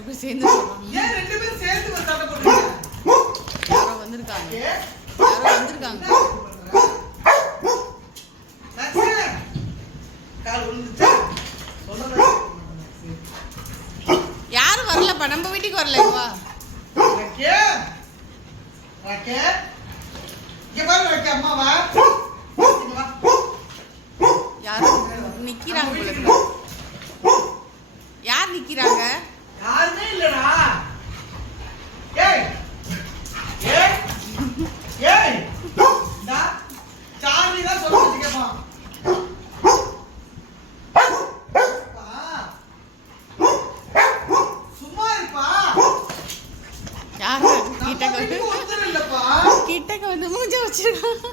2 பேரும் சேர்ந்து சொல்றாங்க. ஏன் 2 பேரும் சேர்ந்து வந்து சண்டை போடுறீங்க? யாரோ வந்திருக்காங்க. யாரோ வந்திருக்காங்க. கால் விழுந்துச்சா? யாரும் வரலப்பா, நம்ம வீட்டுக்கு வரலப்பா. ராக்கே ராக்கே இங்க பாரு ராக்கே, அம்மா வா. யாரும் நிக்கிறாங்க போல இருக்கு. யார் நிக்கிறாங்க? யாருமே இல்லடா. ஏய் ஏய் ஏய் டா சாமி தான் சொல்லிட்டு கேப்பா. சும்மா இருப்பா. யாரு கிட்டக்க வந்து மூஞ்ச வச்சிருக்காங்க.